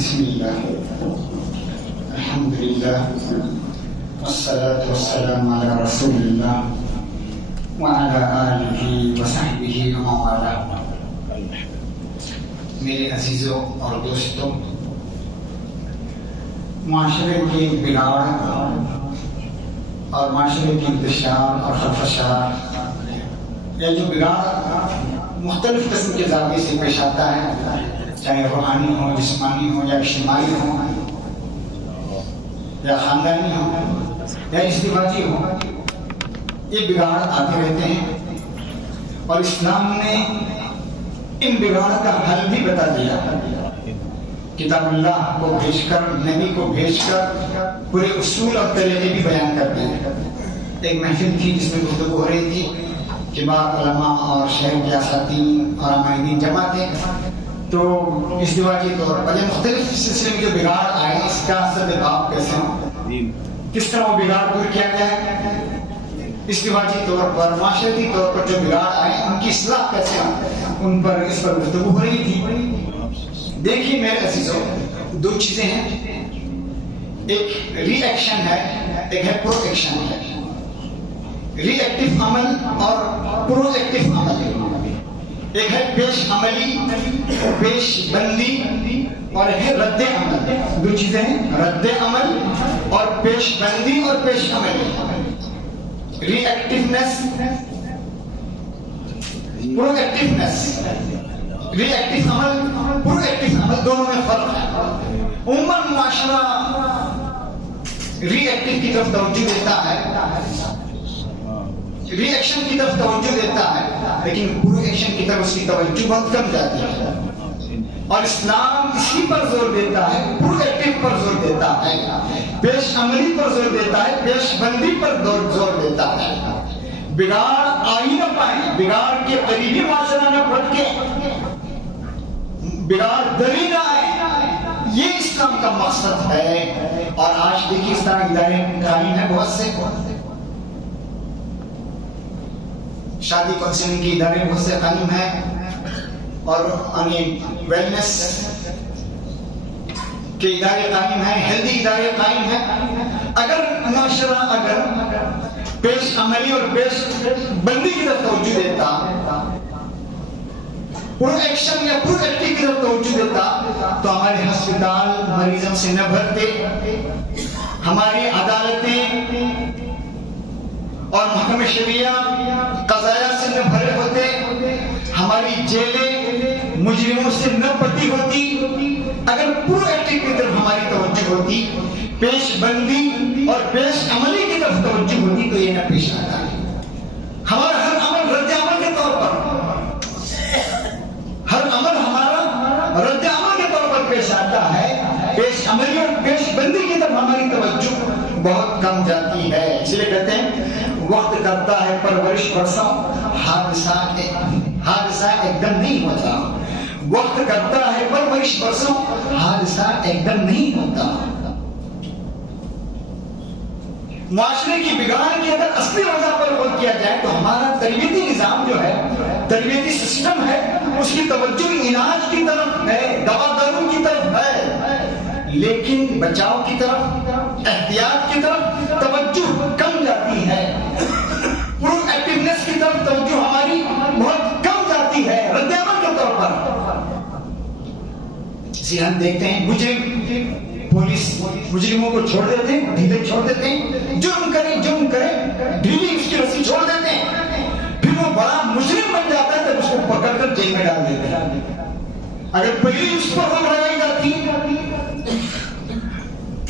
بسم الله الحمد لله والصلاة والسلام على رسول الله وعلى آله وصحبه ومن والاه. میرے عزیزوں اور دوستوں، معاشرے کی بگاڑ اور معاشرے کی انتشار اور خدشات یا جو بگاڑ مختلف قسم کے زاویے سے پیش آتا ہے، چاہے روحانی ہو، جسمانی ہو، یا اجتماعی ہو، یا خاندانی ہو، یا ازدواجی ہو، یہ بگاڑ آتے رہتے ہیں اور اسلام نے ان بگاڑ کا حل بھی بتا دیا۔ کتاب اللہ کو بھیج کر، نبی کو بھیج کر پورے اصول اور طریقے بھی بیان کر دیے۔ ایک محفل تھی جس میں گفتگو ہو رہی تھی کہ بعض علماء اور شہر کے اساتین اور عمائدین جمع تھے، تو ازدواجی طور پر یا مختلف سلسلے میں جو بگاڑ آئے اس کا سبب کیسے ہو، کس طرح وہ بگاڑ دور کیا جائے، ازدواجی طور پر، معاشرتی طور پر جو بگاڑ آئے ان کی اصلاح کیسے ہو، ان پر اس پر گفتگو ہو رہی تھی۔ دیکھیے میرے عزیزوں، دو چیزیں ہیں، ایک ری ایکشن ہے، ایک ہے پرو ایکشن ہے۔ ری ایکٹیو عمل اور پرو ایکٹیو عمل، ایک ہے پیش عملی، پیش بندی، اور ایک ہے رد عمل۔ دو چیزیں ہیں، رد عمل اور پیش بندی اور پیش عملی، ری ایکٹیونیس، پرو ایکٹیونیس۔ ری ایکٹیو عمل، پرو ایکٹیو عمل، دونوں میں فرق ہے۔ عموماً معاشرہ ری ایکٹیو کی طرف توجہ دیتا ہے، ری ایکشن کی طرف توجہ دیتا ہے، لیکن پرو ایکشن کی طرف اس کی توجہ بہت کم جاتی ہے۔ اور اسلام اسی پر زور دیتا ہے، پرو ایکٹیو پر زور دیتا ہے، پیش عملی پر زور دیتا ہے، پیش بندی پر زور دیتا ہے۔ بگاڑ آ ہی نہ پائے، بگاڑ کے قریبی معاشرہ نہ پھٹ کے بگاڑ دری نہ آئے، یہ اسلام کا مقصد ہے۔ اور آج دیکھیے اس طرح ادارے قائم ہیں، بہت سے شادی کونسلنگ کے ادارے بہت سے قائم ہیں، اور ویلنس کے ادارے قائم ہیں، ہیلدی ادارے قائم ہیں۔ اگر معاشرہ اگر پیش عملی اور پیش بندی کی طرف توجہ دیتا، پرو ایکشن یا پرو ایکٹیو کی طرف توجہ دیتا، تو ہمارے ہسپتال مریضوں سے نہ بھرتے، ہماری عدالتیں اور محکمہ شریعہ قضایا سے نہ بھرے ہوتے، ہماری جیلیں مجرموں سے نہ پٹی ہوتی۔ اگر پرو ایکٹیو کی طرف ہماری توجہ ہوتی، پیش بندی اور پیش عملی کی طرف توجہ ہوتی، تو یہ نہ پیش آتا ہے۔ ہمارا ہر عمل رد عمل کے طور پر، ہر عمل ہمارا رد عمل کے طور پر پیش آتا ہے، پیش عملی اور پیش بندی کی طرف ہماری توجہ بہت کم جاتی ہے۔ اس لیے کہتے ہیں وقت کرتا ہے پرورش برسوں، حادثہ ایک دم نہیں ہوتا۔ وقت کرتا ہے پرورش برسوں، حادثہ ایک دم نہیں ہوتا۔ معاشرے کی بگاڑ کی اگر اصلی وجہ پر غور کیا جائے تو ہمارا تربیتی نظام جو ہے، تربیتی سسٹم ہے، اس کی توجہ علاج کی طرف ہے، دوا دارو کی طرف ہے، لیکن بچاؤ کی طرف، احتیاط کی طرف توجہ کم جاتی ہے۔ پرو ایکٹیونیس کی طرف توجہ ہماری بہت کم جاتی ہے، رد عمل کے طور پر۔ اسی ہم دیکھتے ہیں مجرم، پولیس مجرموں کو چھوڑ دیتے ہیں، ڈھیلے چھوڑ دیتے ہیں، جرم کریں ڈھیلی اس کی رسی چھوڑ دیتے ہیں، پھر وہ بڑا مجرم بن جاتا ہے تو اس کو پکڑ کر جیل میں ڈال دیتے ہیں۔ اگر پہلی اس پر روک لگائی جاتی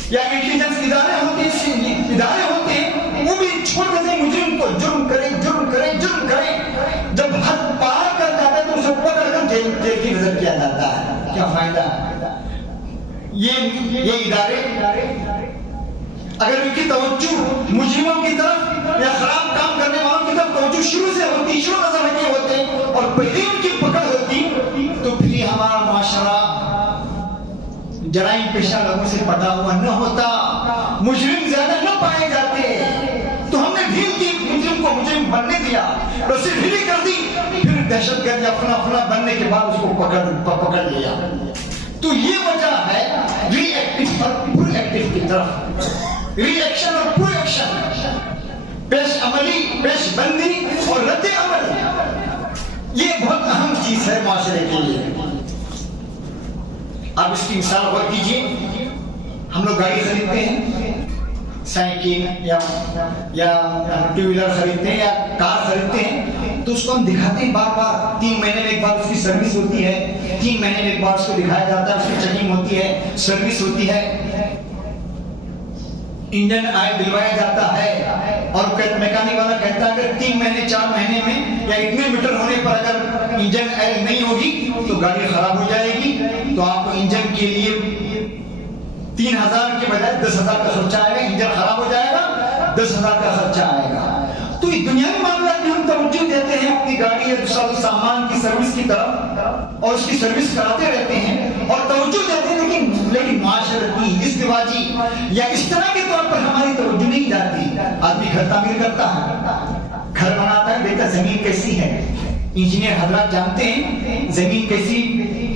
یا انٹیلیجنس ادارے ہوتے ہیں، وہ بھی چھوڑ دیتے ہیں مجرم کو، جرم کریں۔ جب حد پار کر جاتا ہے تو اسے پکڑ کر جیل کی نظر کیا جاتا ہے۔ کیا فائدہ؟ یہ ادارے اگر ان کی توجہ مجرموں کی طرف یا خراب کام کرنے والوں کی طرف توجہ شروع سے ہوتی، شروع نظر رکھے ہوتے اور پہلے ان کی پکڑ ہوتی، تو پھر ہمارا معاشرہ جرائم پیشہ لوگوں سے پٹا ہوا نہ ہوتا، مجرم زیادہ نہ پائے جاتے۔ تو ہم نے ڈھیل کی، مجرم کو مجرم بننے دیا، رسی ڈھیلی کر دی، پھر دہشت گرد یا فلاں بننے کے بعد اس کو پکڑ لیا۔ تو یہ وجہ ہے ری ایکٹیو اور پرو ایکٹیو کی طرف، ری ایکشن اور پرو ایکشن، پیش عملی، پیش بندی اور رد عمل، یہ بہت اہم چیز ہے معاشرے کے لیے۔ آپ اس کی مثال غور کیجیے، ہم لوگ گاڑی خریدتے ہیں، سائیکل یا ٹو ویلر خریدتے ہیں یا کار خریدتے ہیں، تو اس کو ہم دکھاتے ہیں بار بار، 3 مہینے میں ایک بار اس کی سروس ہوتی ہے، 3 مہینے میں ایک بار اس کو دکھایا جاتا ہے، اس کی چیکنگ ہوتی ہے، سروس ہوتی ہے، انجن آئل دلوایا جاتا ہے، اور میکینک والا کہتا ہے اگر 3 مہینے 4 مہینے میں یا اتنے میٹر ہونے پر اگر انجن آئل نہیں ہوگی تو گاڑی خراب ہو جائے گی، تو آپ کو انجن کے لیے 3000 کے بجائے 10,000 کا خرچہ آئے گا، انجن خراب ہو جائے گا 10,000 کا خرچہ آئے گا۔ تو اس دنیاوی معاملات میں ہم توجہ دیتے ہیں اپنی گاڑی یا دوسرا سامان کی سروس کی طرف، اور اس کی سروس کراتے رہتے ہیں اور توجہ دیتے ہیں، لیکن معاشرتی، ازدواجی یا اس طرح کے طور پر ہماری توجہ نہیں جاتی۔ آدمی گھر تعمیر کرتا ہے، گھر بناتا ہے، دیکھتا زمین کیسی ہے، انجینئر حضرات جانتے ہیں زمین کیسی،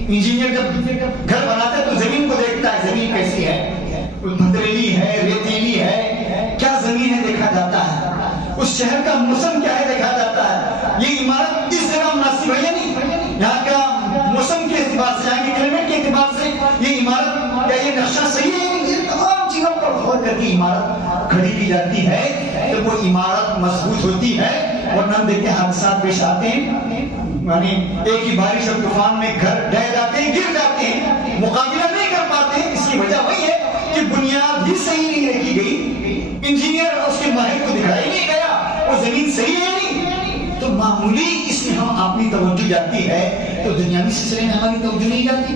انجینئر جب گھر بناتا ہے تو زمین کو دیکھتا ہے زمین کیسی ہے، پتھریلی ہے، ریتیلی ہے، کیا زمین ہے دیکھا جاتا ہے، اس شہر کا موسم کیا ہے دیکھا جاتا ہے، یہ عمارت اس جگہ مناسب ہے یا نہیں، یہاں کا موسم کے اعتبار سے، یہاں کے کلائمیٹ کے اعتبار سے یہ عمارت یا یہ نقشہ صحیح ہے، یہ تمام چیزوں پر غور کر کے عمارت کھڑی کی جاتی ہے، تو وہ عمارت مضبوط ہوتی ہے۔ ورنہ ہم دیکھتے ہیں حادثات پیش آتے ہیں، یعنی ایک ہی بارش اور طوفان میں گھر ڈھہ جاتے ہیں، گر جاتے ہیں، مقابلہ نہیں کر پاتے ہیں۔ اس کی وجہ وہی ہے کہ بنیاد ہی صحیح نہیں رکھی گئی، انجینئر اور اس کے ماہر کو دکھایا نہیں گیا، وہ زمین صحیح ہے نہیں، تو معمولی اس میں ہم اپنی توجہ جاتی ہے، تو دنیاوی سلسلے میں ہماری توجہ نہیں جاتی۔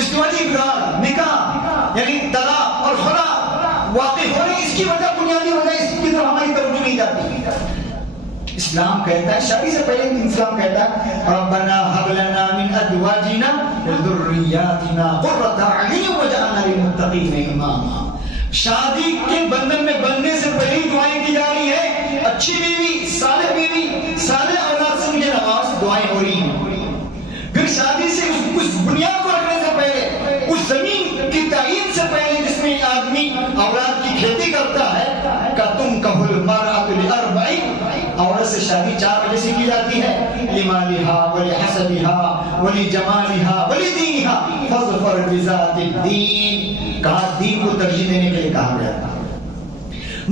ازدواجی افراد، نکاح یعنی طلاق اور خلا واقع ہو رہی، اس کی وجہ بنیادی وجہ اس کی طرف ہماری توجہ نہیں جاتی۔ اسلام کہتا ہے، شادی سے پہلے اسلام کہتا ہے ربنا هب لنا من ازواجنا وذرياتنا قرة اعين واجعلنا للمتقين اماما۔ شادی کے بندھن میں بندھنے سے پہلے دعائیں کی جا رہی ہے، اچھی بیوی، صالح بیوی، صالح اولاد سے مجھے نواز، دعائیں ہو رہی ہیں۔ پھر شادی سے اس بنیاد کو رکھنے سے پہلے، اس زمین کی تعین سے پہلے جس میں آدمی اولاد کی کھیتی کرتا ہے، کہ تم کہل المرأة لأربع، عورت سے شادی 4 وجہ سے کی جاتی ہے، لمالها ولحسبها ولجمالها ولدینها فاظفر بذات الدین، کہا دین کو ترجیح دینے کے لیے کہا گیا تھا۔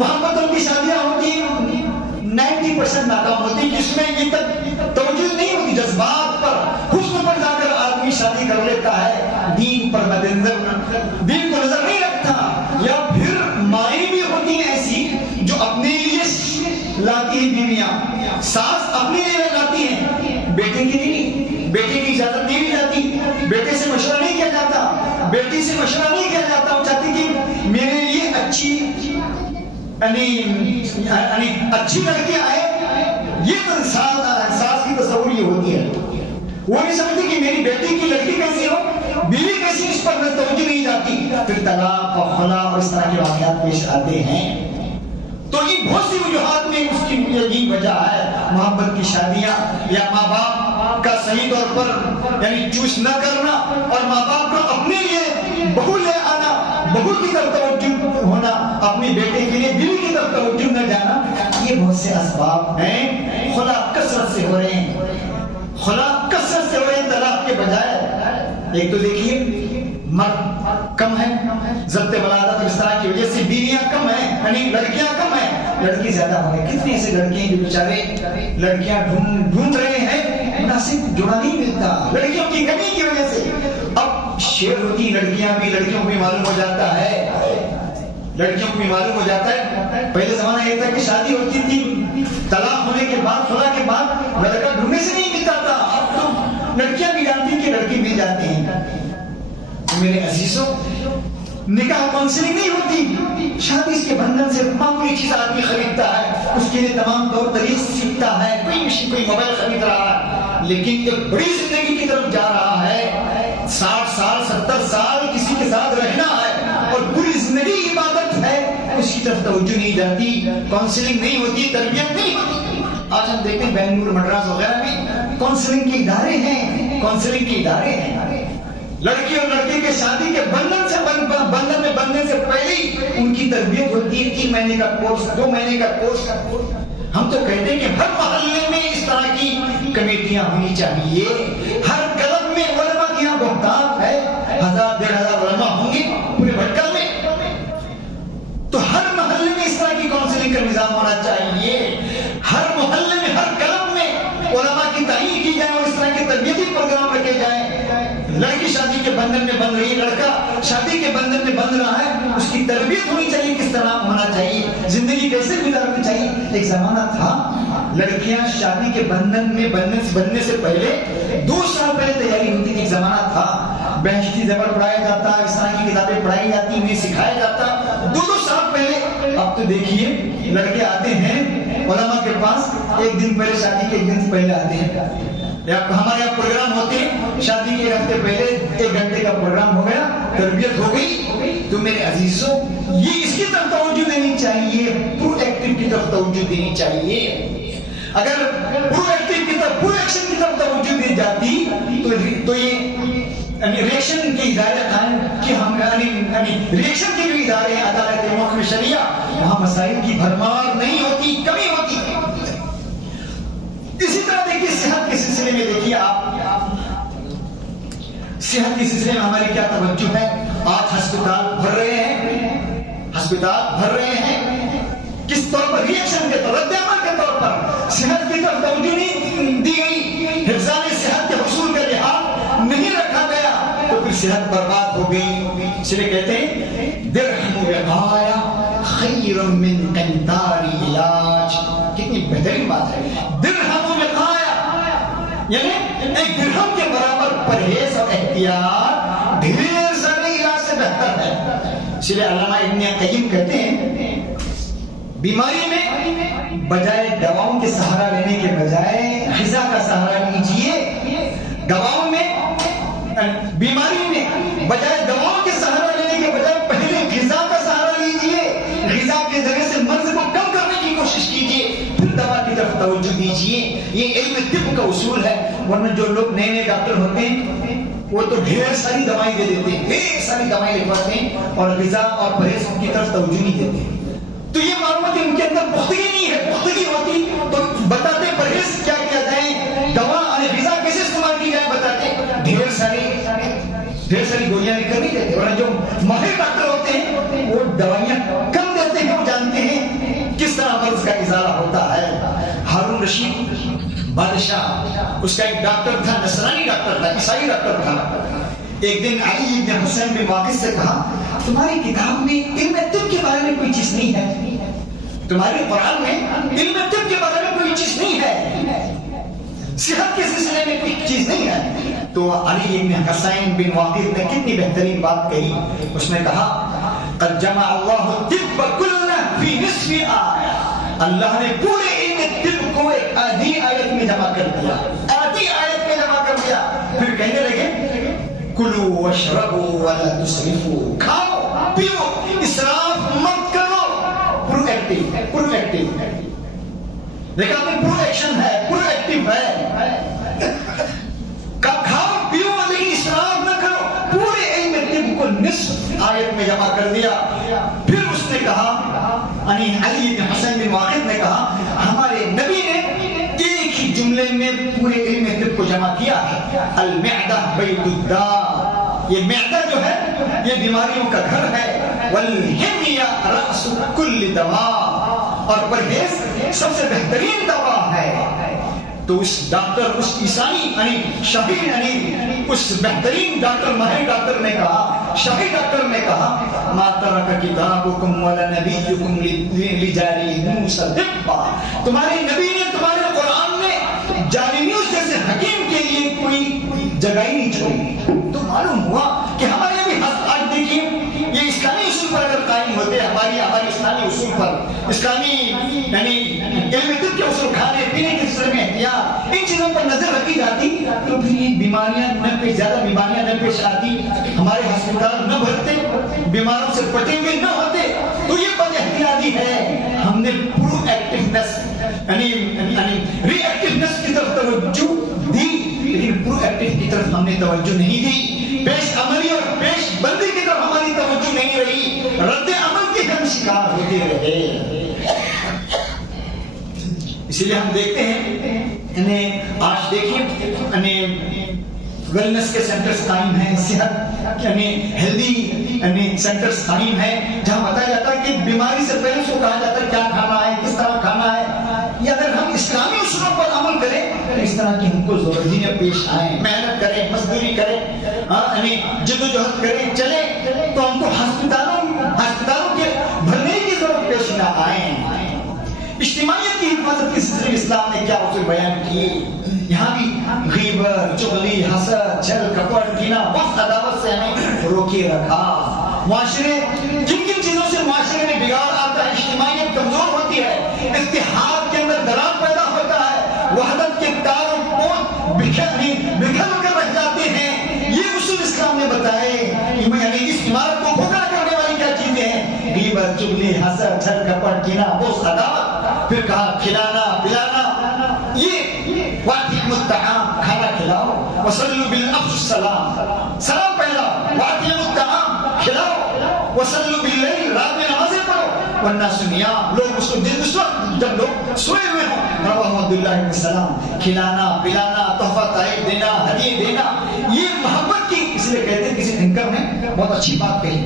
محبتوں کی شادیاں ہوتی ہیں 90% ناکام ہوتی، جس میں یہ تک توجہ نہیں ہوتی، جذبات پر، حسن پر جا کر آدمی شادی کر لیتا ہے، دین پر دین کو نظر نہیں رکھتا۔ یا پھر مائیں بھی ہوتی ہیں ایسی جو اپنے لیے لاتی ہیں بیویاں، ساس اپنے لیے لاتی ہیں، بیٹے کے لیے نہیں، بیٹے کی اجازت نہیں دی جاتی، بیٹے سے مشورہ نہیں کیا جاتا، بیٹی سے مشورہ نہیں کیا جاتا، وہ چاہتی کہ میرے لیے اچھی اچھی لڑکی آئے، یہ تو ساس کی تصور یہ ہوتی ہے، وہ نہیں سمجھتی کہ میری بیٹی کی لڑکی کیسی ہو، بیوی کیسی، اس پر توجہ نہیں جاتی، پھر طلاق اور خلا اور اس طرح کے واقعات پیش آتے ہیں۔ تو یہ بہت سی وجوہات میں اس کی یہی وجہ ہے، محبت کی شادیاں یا ماں باپ کا صحیح طور پر یعنی چوز نہ کرنا، اور ماں باپ کو اپنے لیے بہو لے آنا، بہو کی طرف توجہ ہونا، اپنے بیٹے کے لیے بیوی کی طرف توجہ نہ جانا، یہ بہت سے اسباب ہیں۔ خلا کثرت سے ہو رہے ہیں، خلا کثرت سے ہو رہے ہیں طلاق کے بجائے۔ ایک تو دیکھیے مرد کم ہے، ضبط ولادت اور اس طرح کی وجہ سے بیویاں کم ہیں، یعنی لڑکیاں کم ہیں، لڑکی زیادہ ہو رہے ہیں۔ کتنے ایسے لڑکے ہیں جو بیچارے لڑکیاں ڈھونڈ رہے ہیں، مناسب جوڑا نہیں ملتا لڑکیوں کی کمی کی وجہ سے۔ اب شیر ہوتی لڑکیاں بھی، لڑکیوں کو بھی معلوم ہو جاتا ہے، لڑکیوں کو بھی معلوم ہو جاتا ہے۔ پہلے زمانہ یہ تھا کہ شادی ہوتی تھی، طلاق ہونے کے بعد، خلا کے بعد لڑکا ڈھونڈنے سے نہیں ملتا تھا، اب تو لڑکیاں بھی جانتی ہیں کہ لڑکی مل جاتی ہیں۔ میرے عزیزوں، نکاح کاؤنسلنگ نہیں ہوتی، شادی اس کے بندھن سے معمولی چیز آدمی خریدتا ہے، اس کے لیے تمام طور طریق سیکھتا ہے، کوئی مشین، کوئی موبائل خرید رہا ہے، لیکن ایک بڑی زندگی کی طرف جا رہا ہے، 60 سال 70 سال کسی کے ساتھ رہنا ہے اور پوری زندگی عبادت ہے، اس کی طرف توجہ نہیں جاتی، کاؤنسلنگ نہیں ہوتی، تربیت نہیں ہوتی۔ آج ہم دیکھتے ہیں بنگلور، مدراس وغیرہ میں کاؤنسلنگ کے ادارے ہیں، کاؤنسلنگ کے ادارے ہیں، لڑکی اور لڑکے کے شادی کے بندھن میں بندھنے سے پہلے ہی ان کی تربیت ہوتی ہے، 3 مہینے کا کورس، 2 مہینے کا کورس۔ ہم تو کہتے ہیں کہ ہر محلے میں اس طرح کی کمیٹیاں ہونی چاہیے، ہر کلب میں علماء کی یہاں بہتات ہے، 1000-1500 علماء ہوں گے پورے بھٹکل میں، تو ہر محلے میں اس طرح کی کاؤنسلنگ کا نظام ہونا چاہیے، ہر محلے میں ہر کلب میں علماء کی تعین کی جائے اور اس طرح کے تربیتی پروگرام رکھے جائیں۔ لڑکی شادی کے بندھن میں بندھ رہی ہے، لڑکا شادی کے بندھن میں بندھ رہا ہے، اس کی تربیت ہونی چاہیے، کس طرح ہونا چاہیے، زندگی کیسے گزارنی چاہیے۔ ایک زمانہ تھا لڑکیاں شادی کے بندھن میں بندھنے سے پہلے 2 سال پہلے تیاری ہوتی تھی۔ ایک زمانہ تھا بہشتی زبر پڑھایا جاتا، اس طرح کی کتابیں پڑھائی جاتی، انہیں سکھایا جاتا 2 سال پہلے۔ اب تو دیکھیے لڑکے آتے ہیں علماء کے پاس 1 دن پہلے، شادی کے 1 دن پہلے آتے ہیں۔ ہمارے یہاں پروگرام ہوتے ہیں، شادی کے 1 ہفتے پہلے 1 گھنٹے کا پروگرام ہو گیا، تربیت ہو گئی۔ تو میرے عزیزوں، یہ اس کی طرف توجہ دینی چاہیے، پرو ایکٹیو کی طرف توجہ دینی چاہیے۔ اگر پرو ایکٹیو کی طرف، پرو ایکشن کی طرف توجہ دی جاتی تو یہ ریئیکشن کے ادارے قائم کہ ہم ریئیکشن کے جو ادارے ہیں، عدالت محکمہ شریعہ، وہاں مسائل کی بھرمار نہیں ہوتی، کمی ہوتی۔ اسی طرح دیکھیے صحت کے سلسلے میں، دیکھیے آپ صحت کے سلسلے میں ہماری کیا توجہ ہے۔ آج ہسپتال بھر رہے ہیں، ہسپتال بھر رہے ہیں، کس طور پر؟ ریئیکشن کے طور پر، رد عمل کے طور پر۔ صحت کی طرف توجہ نہیں دی گئی، حفظان صحت کے حصول کا لحاظ نہیں رکھا گیا، تو پھر صحت برباد ہو گئی۔ اس لیے کہتے ہیں درہم وقایہ خیر من قنطار علاج۔ کتنی بہترین بات ہے، درہم وقایہ، یعنی 1 درہم کے برابر پرہیز اور احتیاط ڈھیر سارے علاج سے بہتر ہے۔ اس لیے علامہ ابن قیم کہتے ہیں بیماری میں بجائے دواؤں کے سہارا لینے کے بجائے غذا کا سہارا لیجئے۔ دواؤں میں، بیماری میں بجائے دواؤں کے سہارا لینے کے بجائے پہلے غذا کا سہارا لیجئے، غذا کے ذریعے سے مرض کو کم کرنے کی کوشش کیجئے، پھر دوا کی طرف توجہ دیجئے۔ یہ علم طب کا اصول ہے۔ ورنہ جو لوگ نئے ڈاکٹر ہوتے ہیں وہ تو ڈھیر ساری دوائیں دے دیتے ہیں، ڈھیر ساری دوائیں لکھواتے ہیں اور غذا اور پرہیز کی طرف توجہ نہیں دیتے۔ تو یہ معلومات ان کے اندر پختگی نہیں ہے، پختگی ہوتی تو بتاتے پرہیز کیا کیا جائے، دوا اور غذا کیسے استعمال کی جائے بتاتے، ڈھیر ساری گولیاں لکھ کر نہیں دیتے۔ اور جو ماہر ڈاکٹر ہوتے ہیں وہ دوائیاں کم دیتے ہیں، وہ جانتے ہیں کس طرح مرض کا ازالہ ہوتا ہے۔ ہارون رشید بادشاہ، اس کا ایک ڈاکٹر تھا، نصرانی ڈاکٹر تھا، عیسائی ڈاکٹر تھا۔ ایک دن علی بن حسین بن واقد سے کہا تمہاری کتاب میں علم طب کے بارے میں کوئی چیز نہیں ہے، تمہارے قرآن میں علم طب کے بارے میں کوئی چیز نہیں ہے، صحت کے سلسلے میں کوئی چیز نہیں ہے۔ تو علی بن حسین بن واقد نے کتنی بہترین بات کہی، اس نے کہا قد جمع اللہ الطب کلہ فی نصف آیہ، اللہ نے پورے علم طب کو ایک آدھی آیت میں جمع کر دیا، آدھی آیت میں جمع کر دیا۔ پھر کہنے لگے کلو واشربوا ولا تسرفوا، کھاؤ پیو اسراف مت کرو۔ پرو ایکٹیو دیکھا آپ نے، پرو ایکشن ہے، پرو ایکٹیو ہے، کھاؤ پیو لیکن اسراف نہ کرو۔ پورے علم طب کو نصف آیت میں جمع کر دیا۔ پھر اس نے کہا، علی بن حسین بن واقد نے کہا ہمارے نبی نے ایک ہی جملے میں پورے علم طب کو جمع کیا ہے، المعدہ بیت الداء، یہ معدہ جو ہے یہ بیماریوں کا گھر ہے، والحمیہ رأس کل دواء، اور پرہیز سب سے بہترین دوا ہے۔ تو اس ڈاکٹر، اس عیسائی شاہی اس بہترین ڈاکٹر، ماہر ڈاکٹر نے کہا، شاہی ڈاکٹر نے کہا ما ترک کتابکم ولا نبیکم لجاری مصدقا، تمہارے نبی نے، تمہارے قرآن نے جالینیوس جیسے حکیم کے لیے کوئی جگہ ہی نہیں چھوڑی۔ تو معلوم ہوا کہ ہمارے بھی آج دیکھیے یہ اسلامی اصول پر اگر قائم ہوتے، ہماری اسلامی اصول پر، اسلامی علم طب کے اصول، کھانے پینے کے سلسلے میں احتیاط، ان چیزوں پر نظر رکھی جاتی تو پھر یہ بیماریاں زیادہ بیماریاں نہ پیش آتی، ہمارے ہسپتال نہ بھرتے، بیماروں سے پٹے ہوئے نہ ہوتے۔ تو یہ بد احتیاطی ہے، ہم نے پرو ایکٹیونیس ری ایکٹیونیس کی طرف توجہ دی، لیکن پرو ایکٹیو کی طرف ہم نے توجہ نہیں دی۔ پیش عملی اور پیش بندی کی طرف ہماری توجہ نہیں رہی، رد عمل کے ہم شکار ہوتے رہے۔ اسی لیے ہم دیکھتے ہیں آج دیکھیے ویلنس کے سینٹرز قائم ہیں، صحت ہیلدی سینٹرز قائم ہیں، جہاں بتایا جاتا ہے کہ بیماری سے پہلے اس کو کہا جاتا ہے کیا کھانا ہے، کس طرح کھانا ہے۔ یا اگر ہم اسلامی اصولوں پر عمل کریں تو اس طرح کی ہم کو ضرورت میں پیش آئیں، محنت کریں، مزدوری کریں، جد و جہد کریں، چلیں، تو ہم کو ہسپتالوں کے بھرنے کی ضرورت پیش نہ آئیں۔ اجتماعیت کی حفاظت کے سلسلے میں اسلام نے کیا اصول بیان کیے؟ یہاں بھی غیبت، چغلی، حسد، چھل کپٹ، کینہ، بغض، عداوت سے ہمیں روکے رکھا۔ معاشرے جن کن چیزوں سے معاشرے میں بگاڑ آتا ہے، اجتماعیت کمزور ہوتی ہے، اتحاد کے اندر دراڑ پیدا ہوتا ہے، وحدت کے تار و پود بکھر کر رہ جاتے ہیں، یہ اصول اسلام نے بتائے۔ یعنی اس عمارت کو کھوکھلا کرنے والی کیا چیزیں ہیں؟ غیبت، چغلی، حسد، چھل کپٹ، کینہ، بغض، عداوت۔ پھر کہا کھلانا پلانا، یہ واطعموا الطعام، کھانا کھلاؤ، وصلوا بالافش السلام، سلام پھیلاؤ، واطعموا الطعام، کھلاؤ، وصلوا باللیل، رات میں نمازیں پڑھو، والناس نیام، لوگ اس وقت جب لوگ سوئے ہوئے ہوں، رواہ عبداللہ بن سلام۔ کھلانا پلانا، تحفہ تحائف دینا، ہدیے دینا، یہ محبت کی، اس لیے کہتے ہیں کسی تھنکر نے بہت اچھی بات کہی،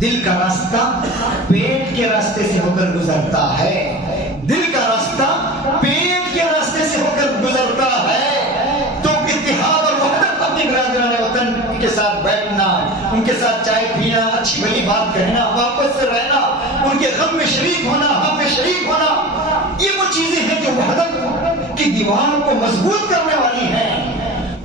دل کا راستہ پیٹ کے راستے سے ہو کر گزرتا ہے، دل کا راستہ پیٹ کے راستے سے ہو کر گزرتا ہے۔ تو اتحاد اور وحدت، اپنے برادران وطن کے ساتھ بیٹھنا، ان کے ساتھ چائے پینا، اچھی بھلی بات کہنا، واپس سے رہنا، ان کے غم میں شریک ہونا، غم میں شریک ہونا، یہ وہ چیزیں ہیں جو وحدت کی دیوار کو مضبوط کرنے والی ہیں،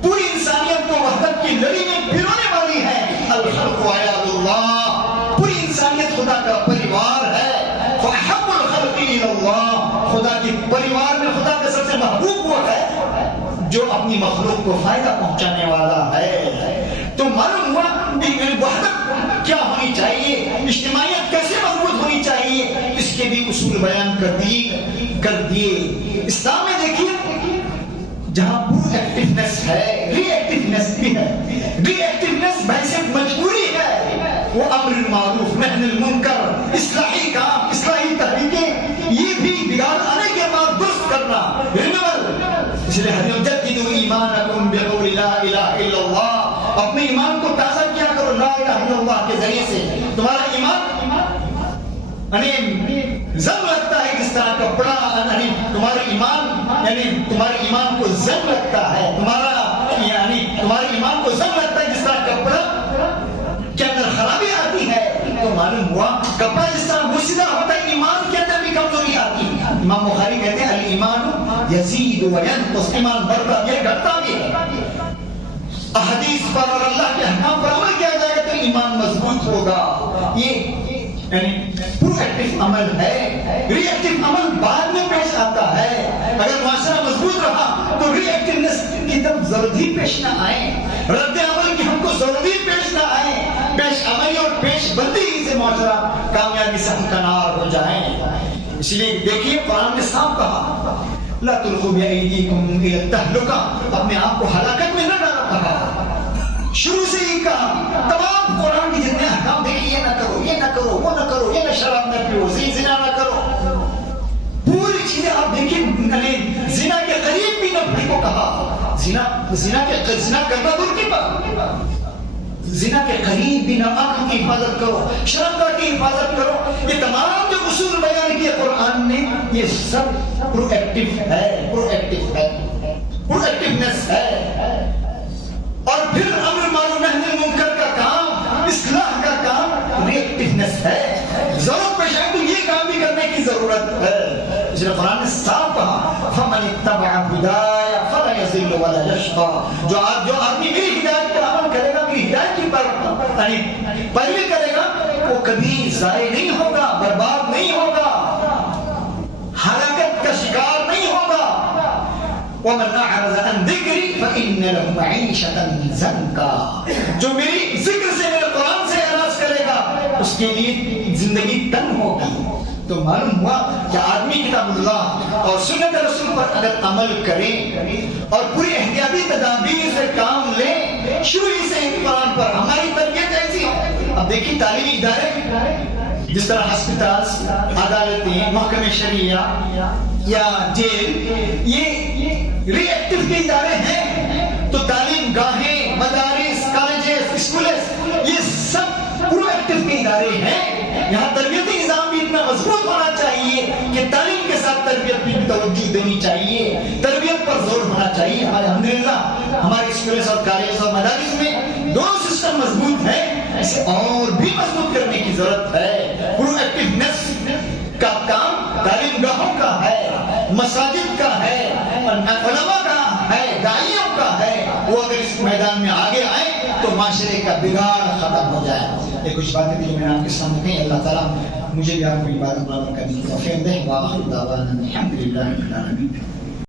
پوری انسانیت کو وحدت کی لڑی میں پھرونے والی ہیں۔ الخلق عیال اللہ، پوری انسانیت خدا کا پریوار ہے۔ فاحب الخلق الی اللہ، خدا کی پریوار میں خدا کا سب سے محبوب وہ ہے جو اپنی مخلوق کو فائدہ پہنچانے والا ہے۔ تو معلوم ہوا وحدت کیا ہونی چاہیے، اجتماعیت کیسے مضبوط ہونی چاہیے، اس کے بھی اصول بیان کر دیے۔ اسلام میں دیکھیے جہاں پرو ایکٹیونیس ہے، ری ایکٹیونیس بھی ہے۔ ری ایکٹیونیس بحیثیت مجبوری ہے، وہ امر المعروف نہی عن المنکر، اصلاحی کام، اصلاحی تحریکیں، یہ بھی بگاڑ آنے کے بعد درست کرنا، رینیول۔ اس لیے حدیث جددوا ایمانکم بقول لا الہ الا اللہ، اپنے ایمان کو تازہ کیا کرو لا الہ الا اللہ کے ذریعے سے۔ تمہارا ایمان زنگ لگتا ہے جس طرح کپڑا، تمہارے ایمان کو زنگ لگتا ہے، تمہارے ایمان کو زنگ لگتا ہے جس طرح کپڑا کے اندر خرابی آتی ہے۔ تو معلوم ہوا کپڑا جس طرح بوسیدہ ہوتا ہے، ایمان کے اندر بھی کمزوری آتی ہے۔ امام بخاری کہتے ہیں الایمان یزید و ینقص، ایمان بڑھتا بھی ہے گھٹتا بھی ہے۔ احادیث پر اور اللہ کے احکام پر عمل کیا جائے تو ایمان مضبوط ہوگا۔ یہ پرو ایکٹیو عمل ہے، ری ایکٹیو عمل بعد میں پیش آتا ہے۔ اگر معاشرہ مضبوط رہا تو ری ایکٹیونیس کی طرف ضرورت ہی پیش نہ آئے، رد عمل کی ہم کو ضرورت ہی پیش نہ آئے، پیش عملی اور پیش بندی سے معاشرہ کامیابی سے ہمکنار ہو جائیں۔ اس لیے دیکھیے قرآن نے صاف کہا لا تلقوا بأیدیکم الی التہلکہ، اپنے آپ کو ہلاکت میں نہ ڈالو کہا، شروع سے ہی کہا۔ تمام قرآن کے جتنے احکام دیکھیں، یہ نہ کرو، یہ نہ کرو، وہ نہ کرو، یہ نہ شراب نہ پیو، زنا نہ کرو، پوری چیزیں آپ دیکھیں۔ زنا کے قریب بھی نہ بھائی کو کہا، زنا کرنا دور کی بات، زنا کے قریب بھی نہ، آنکھوں کی حفاظت کرو، شرمگاہ کی حفاظت کرو۔ یہ تمام جو اصول بیان کیے قرآن نے، یہ سب پرو ایکٹیو ہے، پرو ایکٹیونیس ہے۔ اور پھر امر معروف نہی عن المنکر کا کام، اصلاح کا کام ری ایکٹیونیس ہے۔ ضرورت پیش آئے تو یہ کام بھی کرنے کی ضرورت ہے۔ اس لیے قرآن نے صاف کہا فمن اتبع ہدایا فلا یضل ولا یشقی، جو آدمی میری ہدایت پر عمل کرے گا، میری ہدایت کی پیروی کرے گا، وہ کبھی ضائع نہیں ہوگا، برباد نہیں ہوگا، ہلاکت کا شکار نہیں ہوگا۔ ومن اعرض عن ذکری فإن له معیشة ضنکا، جو میری ذکر سے، میرے قرآن سے اعراض کرے گا، اس کے لیے زندگی تنگ ہوگی۔ تو معلوم ہوا کہ آدمی کتاب اللہ اور سنت رسول پر اگر عمل کرے اور پوری احتیاطی تدابیر سے کام لے شروع ہی سے قرآن پر ہماری تربیت ایسی ہے. اب دیکھیں تعلیمی ادارے جس طرح ہسپتالز، عدالتیں، محکمہ شریعہ یا جیل، یہ ری ایکٹیو کے ادارے ہیں. تو تعلیم گاہیں، مدارس، کالجز، اسکولز، یہ سب پرو ایکٹیو کے ادارے ہیں. یہاں تربیتی نظام بھی اتنا مضبوط ہونا چاہیے کہ تعلیم کے ساتھ تربیت بھی توجہ دینی چاہیے، تربیت پر زور ہونا چاہیے. الحمدللہ ہمارے اسکولز اور کالجز اور مدارس میں دونوں سسٹم مضبوط ہے، اسے اور بھی مضبوط کرنے کی ضرورت ہے. پرو ایکٹیونیس کا کام تعلیم گاہوں کا ہے، مساجد کا ہے، علماء کا ہے، داعیوں کا ہے. وہ اگر اس میدان میں آگے آئے تو معاشرے کا بگاڑ ختم ہو جائے. یہ کچھ باتیں تھی جو میں نے آپ کے سامنے کہیں. اللہ تعالیٰ مجھے بھی آپ کو عبادت کرنے کی توفیق دے. وآخر دعوانا الحمدللہ رب العالمین.